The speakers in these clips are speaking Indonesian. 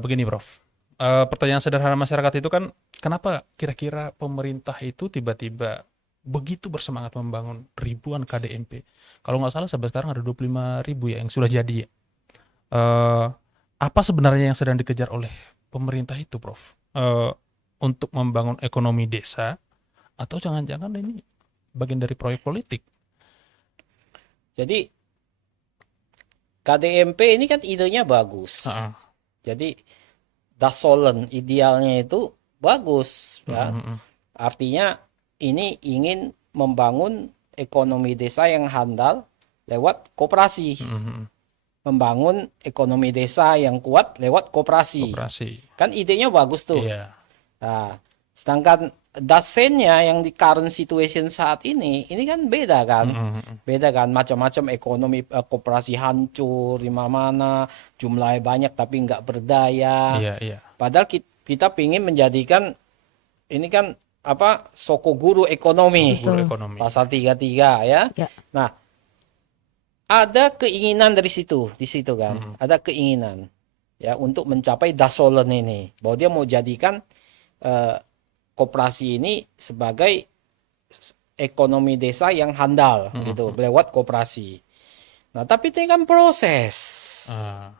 Begini, Prof. Pertanyaan sederhana masyarakat itu kan, kenapa kira-kira pemerintah itu tiba-tiba begitu bersemangat membangun ribuan KDMP? Kalau nggak salah sampai sekarang ada 25.000 ya yang sudah jadi ya. Eh, Apa sebenarnya yang sedang dikejar oleh pemerintah itu, Prof? Untuk membangun ekonomi desa, atau jangan-jangan ini bagian dari proyek politik? Jadi KDMP ini kan idenya bagus. Ah, Jadi Dasolen idealnya itu bagus ya. mm. Artinya ini ingin membangun ekonomi desa yang handal lewat koperasi. Membangun ekonomi desa yang kuat lewat koperasi. Koperasi. Kan idenya bagus tuh. Iya. Nah, sedangkan dasennya yang di current situation saat ini kan beda kan. Beda kan, macam-macam ekonomi koperasi hancur di mana-mana, jumlahnya banyak tapi nggak berdaya. Iya, iya. Padahal kita ingin menjadikan ini kan apa Sokoguru ekonomi, Guru ekonomi. pasal 33 ya. Ya. Nah, ada keinginan dari situ, di situ kan. Ada keinginan ya untuk mencapai dasolen ini. Bahwa dia mau jadikan koperasi ini sebagai ekonomi desa yang handal gitu lewat koperasi. Nah, tapi ini kan proses. Ah,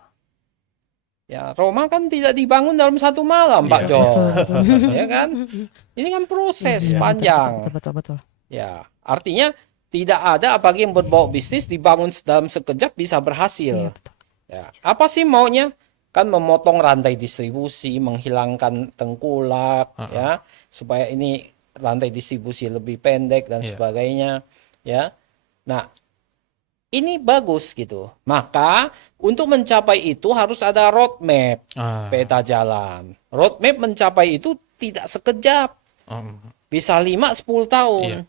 Ya, Roma kan tidak dibangun dalam satu malam, Pak Iya. Jo. Betul, betul. Ya kan? Ini kan proses Iya, panjang. betul, betul, betul. Ya, artinya tidak ada apalagi yang berbau bisnis dibangun dalam sekejap bisa berhasil. Iya, betul. Ya, apa sih maunya? Kan memotong rantai distribusi, menghilangkan tengkulak, ya, supaya ini rantai distribusi lebih pendek dan Iya. sebagainya, ya. Nah, ini bagus gitu. Maka untuk mencapai itu harus ada roadmap, Ah, peta jalan. Roadmap mencapai itu tidak sekejap, bisa 5-10 tahun.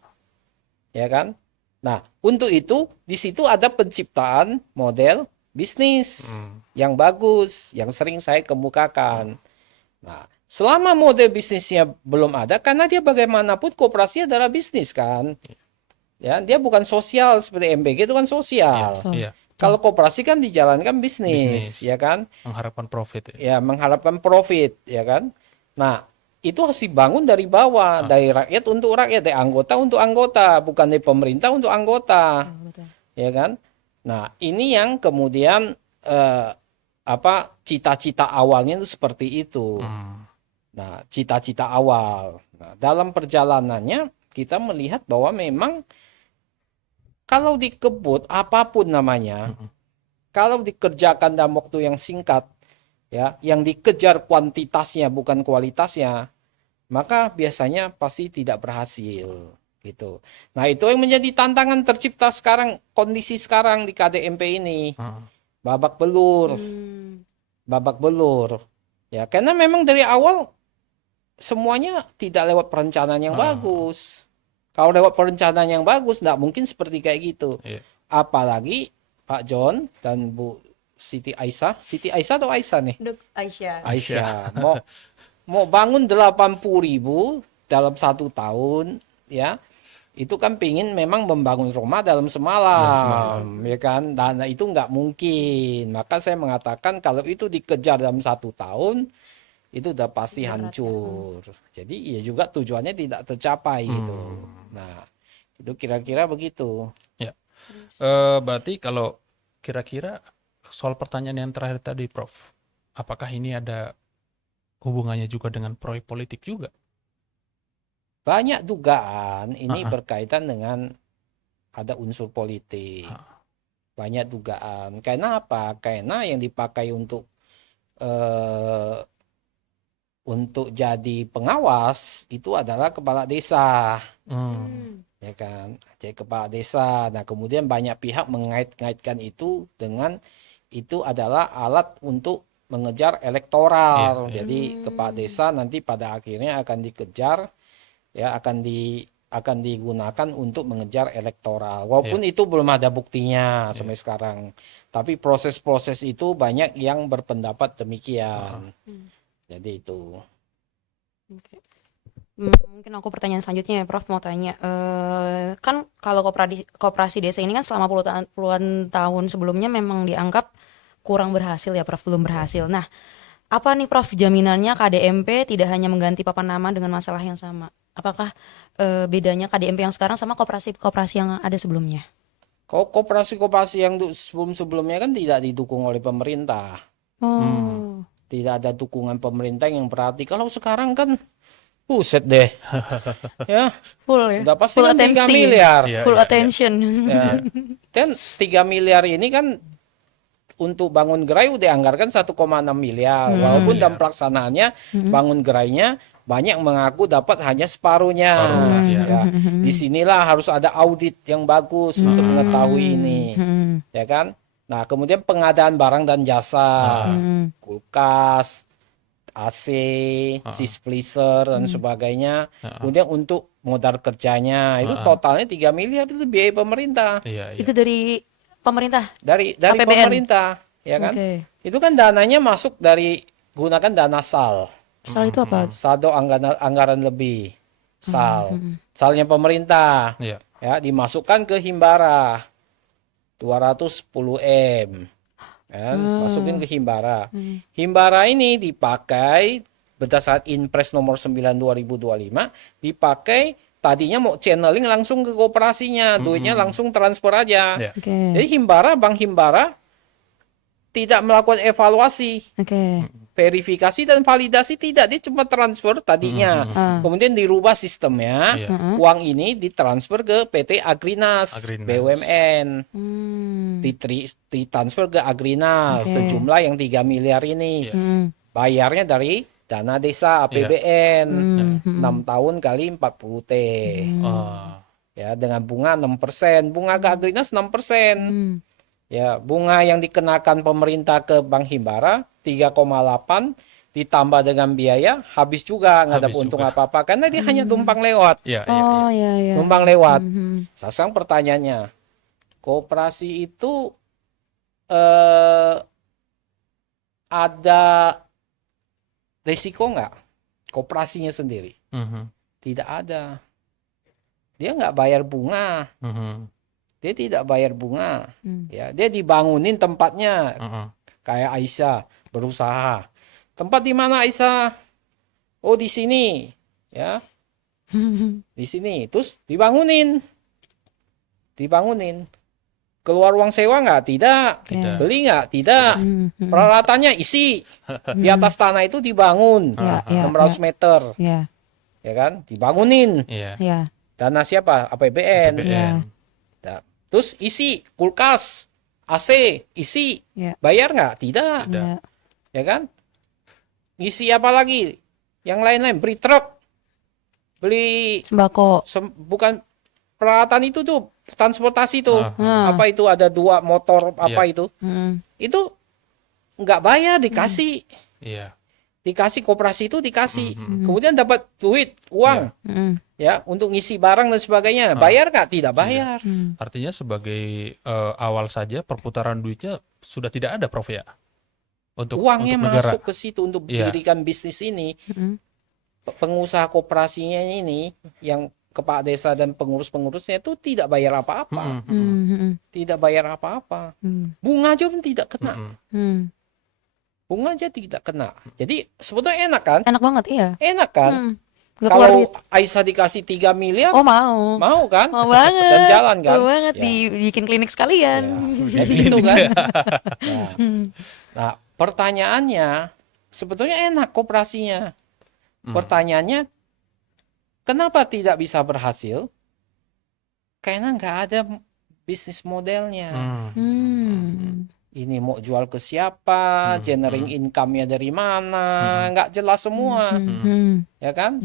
Ya kan? Nah, untuk itu di situ ada penciptaan model bisnis yang bagus, yang sering saya kemukakan. Nah, selama model bisnisnya belum ada, karena dia bagaimanapun koperasi adalah bisnis kan. Ya, dia bukan sosial seperti MBG itu kan sosial. iya. Kalau koperasi kan dijalankan bisnis, Bisnis. ya kan? Mengharapkan profit ya. Ya, mengharapkan profit, ya kan? Nah, itu harus dibangun dari bawah, dari rakyat untuk rakyat, dari anggota untuk anggota, bukan dari pemerintah untuk anggota, Betul. ya kan? Nah, ini yang kemudian cita-cita awalnya itu seperti itu. Nah, cita-cita awal. Nah, dalam perjalanannya kita melihat bahwa memang kalau dikebut apapun namanya, kalau dikerjakan dalam waktu yang singkat, ya, yang dikejar kuantitasnya bukan kualitasnya, maka biasanya pasti tidak berhasil, gitu. Nah, itu yang menjadi tantangan tercipta sekarang, kondisi sekarang di KDMP ini. Babak belur, babak belur. Ya, karena memang dari awal semuanya tidak lewat perencanaan yang bagus. Kalau lewat perencanaan yang bagus, nggak mungkin seperti kayak gitu. Iya. Apalagi Pak John dan Bu Siti Aisyah. Siti Aisyah atau Aisyah nih? Aisyah. Aisyah. Mau bangun 80.000 dalam 1 tahun, ya. Itu kan pingin memang membangun rumah dalam semalam, ya kan? Dan itu nggak mungkin. Maka saya mengatakan kalau itu dikejar dalam 1 tahun, itu udah pasti hancur. Jadi ya juga tujuannya tidak tercapai gitu. Nah, itu kira-kira begitu. Ya. Berarti kalau kira-kira soal pertanyaan yang terakhir tadi, Prof, apakah ini ada hubungannya juga dengan proyek politik juga? Banyak dugaan ini berkaitan dengan ada unsur politik. Banyak dugaan. Karena apa? Karena yang dipakai untuk jadi pengawas itu adalah kepala desa. Ya kan? Jadi kepala desa. Nah, kemudian banyak pihak mengait-ngaitkan itu dengan itu adalah alat untuk mengejar elektoral. Jadi kepala desa nanti pada akhirnya akan dikejar, ya, akan digunakan untuk mengejar elektoral. Walaupun itu belum ada buktinya sampai sekarang. Tapi proses-proses itu banyak yang berpendapat demikian. Jadi itu. Oke. Mungkin aku pertanyaan selanjutnya ya, Prof, mau tanya. Kan kalau koperasi desa ini kan selama puluhan tahun sebelumnya memang dianggap kurang berhasil ya, Prof, belum berhasil. Nah, Apa nih Prof jaminannya KDMP tidak hanya mengganti papan nama dengan masalah yang sama? Apakah bedanya KDMP yang sekarang sama koperasi-koperasi yang ada sebelumnya? Koperasi-koperasi yang sebelum-sebelumnya kan tidak didukung oleh pemerintah. Oh. Tidak ada dukungan pemerintah yang berarti. Kalau sekarang kan buset deh. Ya, Full ya. udah pasti Full kan 3 attention. miliar. Iya, Full iya, iya. attention. Ya. Dan 3 miliar ini kan untuk bangun gerai udah anggarkan 1,6 miliar. Walaupun dalam pelaksanaannya bangun gerainya banyak mengaku dapat hanya separuhnya. Separuh, ya. Ya. Disinilah harus ada audit yang bagus untuk mengetahui ini. Ya kan? Nah, kemudian pengadaan barang dan jasa, kulkas, AC, cheese pleaser dan sebagainya. Kemudian untuk modal kerjanya itu totalnya 3 miliar itu biaya pemerintah. Iya, iya. Itu dari pemerintah. Dari APBN. pemerintah, ya kan? Oke. Itu kan dananya masuk dari gunakan dana SAL. Soal itu apa? Saldo anggaran lebih. SAL. SAL-nya pemerintah. Iya. Ya, dimasukkan ke Himbara. 210 M. Ya, masukin ke Himbara. Himbara ini dipakai berdasarkan Inpres nomor 9 2025 dipakai tadinya mau channeling langsung ke koperasinya, duitnya langsung transfer aja. Iya. Oke. Jadi Bank Himbara tidak melakukan evaluasi, verifikasi dan validasi tidak, dia cuma transfer tadinya. Kemudian dirubah sistemnya, Iya. uang ini ditransfer ke PT Agrinas, Agrinas. BUMN. Hmm. Ditransfer ke Agrinas Oke. sejumlah yang 3 miliar ini. Iya. Bayarnya dari dana desa APBN 6 tahun kali 40 T. Oh. Ya, dengan bunga 6%. Bunga ke Agrinas 6%. Ya, bunga yang dikenakan pemerintah ke Bank Himbara 3,8 ditambah dengan biaya habis juga, nggak ada Habis untung juga. apa-apa karena dia hanya numpang lewat. Iya, iya, iya. Oh iya iya. Numpang lewat. Sekarang pertanyaannya, koperasi itu ada risiko nggak? Koperasinya sendiri? Mhm, Tidak ada. Dia nggak bayar bunga. mhm, Dia tidak bayar bunga. Ya, dia dibangunin tempatnya. mhm. Kayak Aisyah berusaha. Tempat di mana Aisyah? Oh, di sini. Ya, di sini. Terus dibangunin. Keluar uang sewa nggak? Tidak. Tidak. Beli nggak? Tidak. Peralatannya isi. Di atas tanah itu dibangun. Ya, ya, 600 meter. ya, Ya kan? Dibangunin. Iya. ya, Dana siapa? APBN. BBM. Nah, terus isi kulkas, AC, isi. ya, Bayar nggak? Tidak. ya. Ya kan? Isi apa lagi? Yang lain-lain. Beli truk. Beli Sembako. bukan peralatan itu tuh. Transportasi tuh. Ah. Apa itu? Ada 2 motor apa Iya. itu? Hmm. Itu nggak bayar, dikasih. Iya. Dikasih koperasi itu dikasih. Kemudian dapat duit, uang. Hmm. Ya, untuk ngisi barang dan sebagainya. Bayar nggak? Tidak bayar. Artinya sebagai awal saja perputaran duitnya sudah tidak ada, Prof ya. Uangnya untuk negara. masuk ke situ untuk Iya. mendirikan bisnis ini. Hmm. Pengusaha koperasinya ini yang kepala desa dan pengurus-pengurusnya itu tidak bayar apa-apa. Mhm, Hmm. Tidak bayar apa-apa. Hmm. Bunga aja pun tidak kena. mhm. Hmm. Bunga aja tidak kena. Jadi sebetulnya enak kan? Enak banget iya. Enak kan? Hmm. Nggak keluar Kalau duit. Aisyah dikasih 3 miliar, Oh mau. mau kan? Mau banget. Dan jalan kan? Mau banget Ya. dibikin klinik sekalian. Ya. Jadi itu kan. Nah, pertanyaannya sebetulnya enak koperasinya. Pertanyaannya, kenapa tidak bisa berhasil? Karena nggak ada bisnis modelnya. Hmm. Ini mau jual ke siapa, generating income-nya dari mana, nggak jelas semua, Hmm. ya kan?